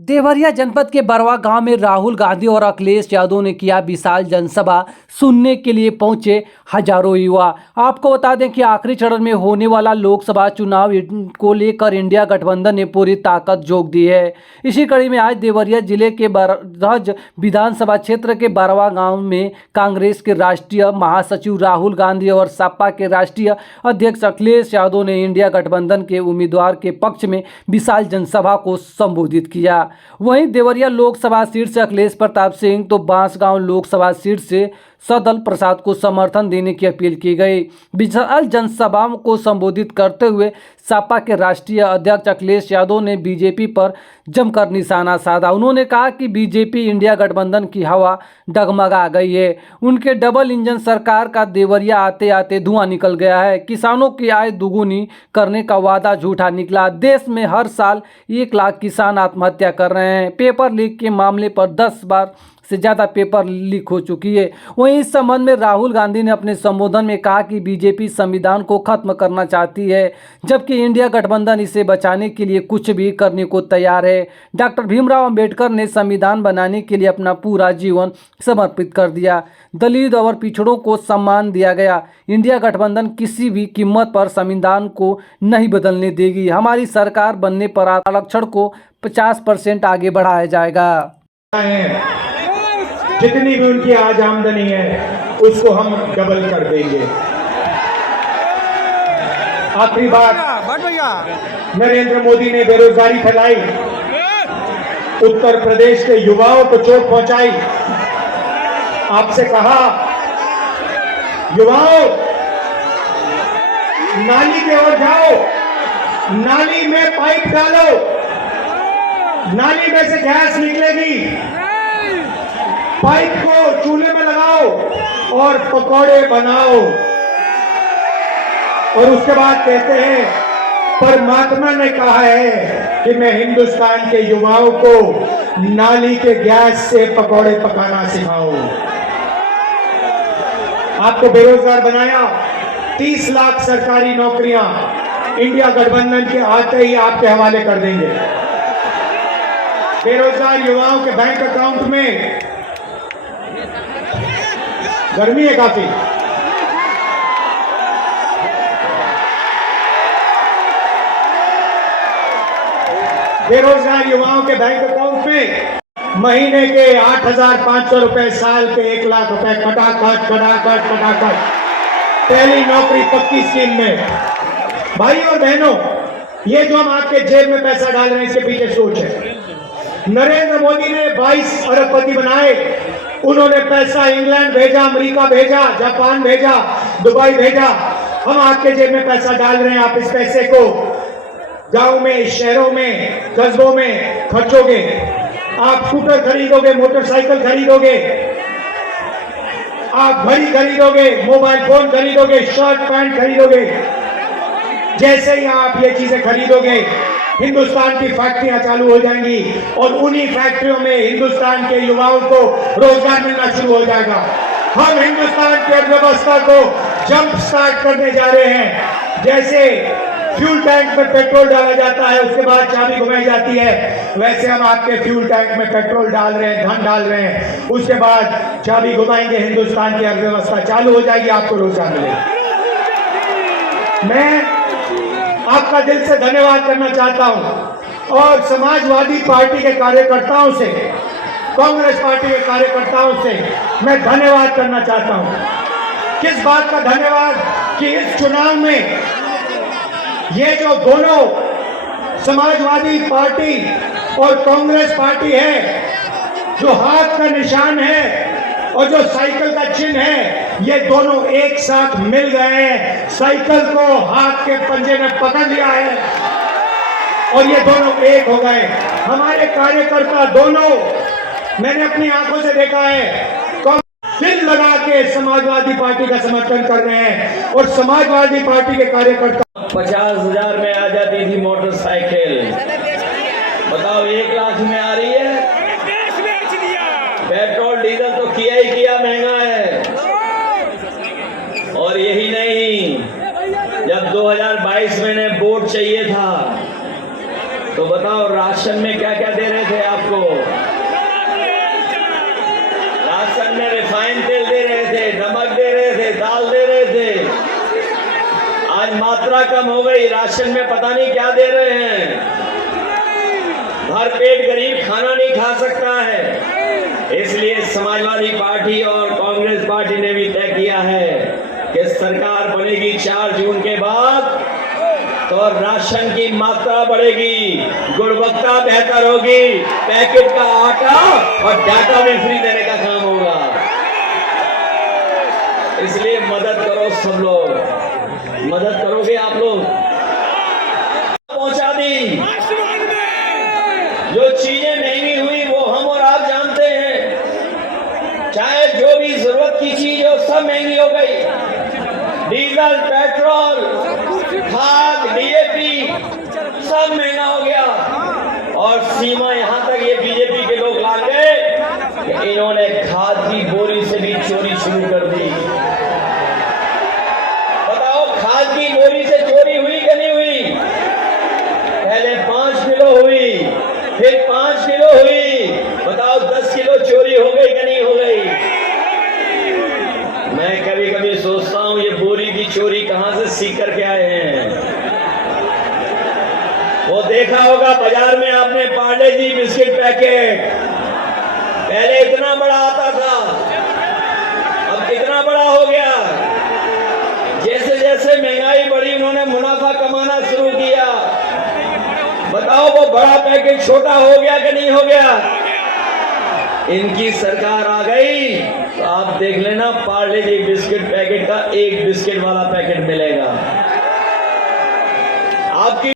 देवरिया जनपद के बरवा गांव में राहुल गांधी और अखिलेश यादव ने किया विशाल जनसभा। सुनने के लिए पहुंचे हजारों युवा। आपको बता दें कि आखिरी चरण में होने वाला लोकसभा चुनाव को लेकर इंडिया गठबंधन ने पूरी ताकत झोंक दी है। इसी कड़ी में आज देवरिया जिले के बरज विधानसभा क्षेत्र के बरवा गांव में कांग्रेस के राष्ट्रीय महासचिव राहुल गांधी और सपा के राष्ट्रीय अध्यक्ष अखिलेश यादव ने इंडिया गठबंधन के उम्मीदवार के पक्ष में विशाल जनसभा को संबोधित किया। वहीं देवरिया लोकसभा सीट से अखिलेश प्रताप सिंह तो बांसगांव लोकसभा सीट से सदल प्रसाद को समर्थन देने की अपील की गई। विशाल जनसभा को संबोधित करते हुए सपा के राष्ट्रीय अध्यक्ष अखिलेश यादव ने बीजेपी पर जमकर निशाना साधा। उन्होंने कहा कि बीजेपी इंडिया गठबंधन की हवा डगमगा गई है। उनके डबल इंजन सरकार का देवरिया आते आते धुआं निकल गया है। किसानों की आय दुगुनी करने का वादा झूठा निकला। देश में हर साल 1 लाख किसान आत्महत्या कर रहे हैं। पेपर लीक के मामले पर 10 बार से ज़्यादा पेपर लीक हो चुकी है। वहीं इस संबंध में राहुल गांधी ने अपने संबोधन में कहा कि बीजेपी संविधान को खत्म करना चाहती है, जबकि इंडिया गठबंधन इसे बचाने के लिए कुछ भी करने को तैयार है। डॉक्टर भीमराव अंबेडकर ने संविधान बनाने के लिए अपना पूरा जीवन समर्पित कर दिया। दलित और पिछड़ों को सम्मान दिया गया। इंडिया गठबंधन किसी भी कीमत पर संविधान को नहीं बदलने देगी। हमारी सरकार बनने पर आरक्षण को 50% आगे बढ़ाया जाएगा। जितनी भी उनकी आज आमदनी है उसको हम डबल कर देंगे। आखिरी बात, नरेंद्र मोदी ने बेरोजगारी फैलाई, उत्तर प्रदेश के युवाओं को चोट पहुंचाई। आपसे कहा, युवाओं नाली की ओर जाओ, नाली में पाइप डालो, नाली में से गैस निकलेगी, पाइप को चूल्हे में लगाओ और पकौड़े बनाओ। और उसके बाद कहते हैं परमात्मा ने कहा है कि मैं हिंदुस्तान के युवाओं को नाली के गैस से पकौड़े पकाना सिखाऊं। आपको बेरोजगार बनाया। 30 लाख सरकारी नौकरियां इंडिया गठबंधन के आते ही आपके हवाले कर देंगे। बेरोजगार युवाओं के बैंक अकाउंट में, गर्मी है काफी, बेरोजगार युवाओं के बैंक अकाउंट में महीने के 8,500 रुपए, साल के 1 लाख रुपए कटाकट कटाकट कटाकट, पहली नौकरी पक्की स्कीम में। भाई और बहनों, ये जो हम आपके जेब में पैसा डाल रहे हैं इसके पीछे सोच है। नरेंद्र मोदी ने 22 अरबपति बनाए। उन्होंने पैसा इंग्लैंड भेजा, अमेरिका भेजा, जापान भेजा, दुबई भेजा। हम आपके जेब में पैसा डाल रहे हैं। आप इस पैसे को गांव में, शहरों में, कस्बों में खर्चोगे। आप स्कूटर खरीदोगे, मोटरसाइकिल खरीदोगे, आप घड़ी खरीदोगे, मोबाइल फोन खरीदोगे, शर्ट पैंट खरीदोगे। जैसे ही आप ये चीजें खरीदोगे, हिंदुस्तान की फैक्ट्रियां चालू हो जाएंगी और उन्हीं फैक्ट्रियों में हिंदुस्तान के युवाओं को रोजगार मिलना शुरू हो जाएगा। हम हिंदुस्तान की अर्थव्यवस्था को जंप स्टार्ट करने जा रहे हैं। जैसे फ्यूल टैंक में पेट्रोल डाला जाता है, उसके बाद चाबी घुमाई जाती है, वैसे हम आपके फ्यूल टैंक में पेट्रोल डाल रहे हैं, धन डाल रहे हैं। उसके बाद चाबी घुमाएंगे, हिंदुस्तान की अर्थव्यवस्था चालू हो जाएगी, आपको रोजगार मिलेगा। मैं आपका दिल से धन्यवाद करना चाहता हूं और समाजवादी पार्टी के कार्यकर्ताओं से, कांग्रेस पार्टी के कार्यकर्ताओं से मैं धन्यवाद करना चाहता हूं। किस बात का धन्यवाद कि इस चुनाव में ये जो दोनों समाजवादी पार्टी और कांग्रेस पार्टी है, जो हाथ का निशान है और जो साइकिल का चिन्ह है, ये दोनों एक साथ मिल गए हैं। साइकिल को हाथ के पंजे में पकड़ लिया है और ये दोनों एक हो गए। हमारे कार्यकर्ता दोनों, मैंने अपनी आंखों से देखा है, दिल लगा के समाजवादी पार्टी का समर्थन कर रहे हैं। और समाजवादी पार्टी के कार्यकर्ता 50,000 में आ जाती थी मोटरसाइकिल, बताओ 1 लाख में आ रही है। पेट्रोल डीजल तो किया ही किया महंगा है। और यही नहीं, जब 2022 में वोट चाहिए था तो बताओ राशन में क्या क्या दे रहे थे आप। मात्रा कम हो गई, राशन में पता नहीं क्या दे रहे हैं, भर पेट गरीब खाना नहीं खा सकता है। इसलिए समाजवादी पार्टी और कांग्रेस पार्टी ने भी तय किया है कि सरकार बनेगी 4 जून के बाद तो राशन की मात्रा बढ़ेगी, गुणवत्ता बेहतर होगी, पैकेट का आटा और डाटा भी फ्री देने का काम होगा। इसलिए मदद करो सब लोग, मदद करोगे आप लोग? पहुंचा दी, जो चीजें महंगी हुई वो हम और आप जानते हैं, चाहे जो भी जरूरत की चीज हो सब महंगी हो गई, डीजल, पेट्रोल, खाद, डीएपी सब महंगा हो गया। और सीमा यहां तक ये बीजेपी के लोग ला गए कि इन्होंने खाद की बोरी से भी चोरी शुरू कर दी। बताओ, खाद की बोरी से चोरी हुई कि नहीं हुई? पहले 5 किलो हुई, फिर 5 किलो हुई, बताओ 10 किलो चोरी हो गई कि नहीं हो गई? मैं कभी कभी सोचता हूं ये बोरी की चोरी कहां से सीख करके आए हैं। वो देखा होगा बाजार में आपने पार्ले जी बिस्किट पैकेट, पहले इतना बड़ा आता था, अब कितना बड़ा हो गया। जैसे जैसे महंगाई बढ़ी उन्होंने मुनाफा कमाना शुरू किया। बताओ वो बड़ा पैकेट छोटा हो गया कि नहीं हो गया? इनकी सरकार आ गई तो आप देख लेना, पार्ले जी बिस्किट पैकेट का 1 बिस्किट वाला पैकेट मिलेगा आपकी।